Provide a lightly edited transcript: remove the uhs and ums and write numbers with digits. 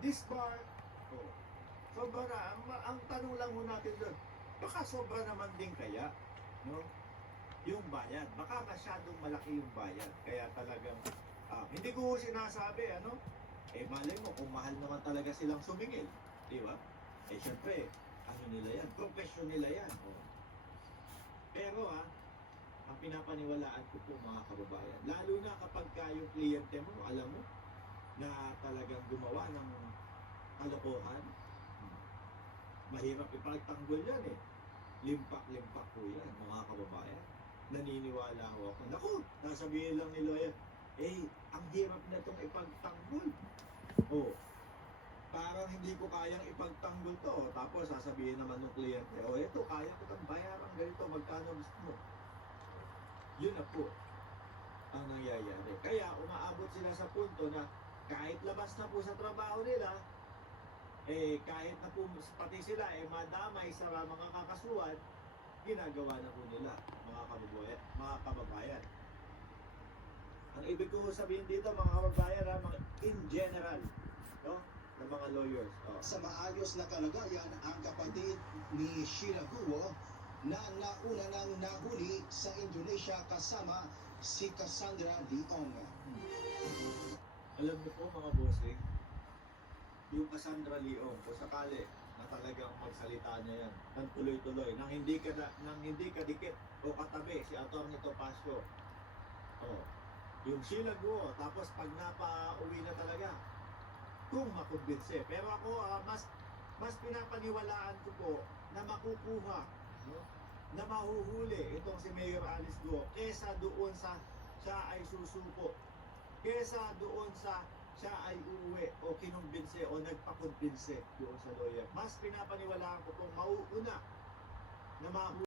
disbar. Oh. Sobra na. Ang tanong lang ho natin doon, baka sobra naman din kaya, no? Yung bayad. Baka masyadong malaki yung bayad. Kaya talagang, hindi ko sinasabi, ano? Malay mo, kung mahal naman talaga silang sumingil. Di ba? Syempre, ano nila yan? Profesyon nila yan. Oh. Pero ang pinapaniwalaan ko po mga kababayan, lalo na kapag yung kliyente mo, alam mo, na talagang gumawa ng kalokohan, mahirap ipagtanggol yan eh. Limpak-limpak po yan, mga kababayan. Naniniwala ho ako. Naku, nasabihin lang ni lawyer, ang hirap na itong ipagtanggol. Oh, parang hindi ko kayang ipagtanggol to. Tapos sasabihin naman ng kliyente, eto, kaya ko itong bayaran ganito, magkano gusto mo? Yun na po ang nangyayari. Kaya umaabot sila sa punto na kahit labas na po sa trabaho nila, kahit na po pati sila madamay sa mga kakasuhan, ginagawa na po nila, mga kababayan. Ang ibig ko sabihin dito, mga kababayan, mga in general, no, ng mga lawyers. Sa maayos na kalagayan ang kapatid ni Sheila Guo na nauna nang nahuli sa Indonesia kasama si Cassandra Leong. Alam niyo po mga bossing, yung Cassandra Leong, kung sakali na talagang magsalita niya yan, ng tuloy-tuloy, nang hindi kadikit o katabi si Atty. Topacio. Yung Sheila Guo, tapos pag napauwi na talaga, kung makumbinse. Pero ako, mas pinapaniwalaan ko po na makukuha, no, na mahuhuli itong si Mayor Alice Guo kesa doon sa siya ay susuko, kesa doon sa siya ay uuwi o kinumbinse o nagpakumbinse doon sa lawyer. Mas pinapaniwalaan ko po mauuna na mahuli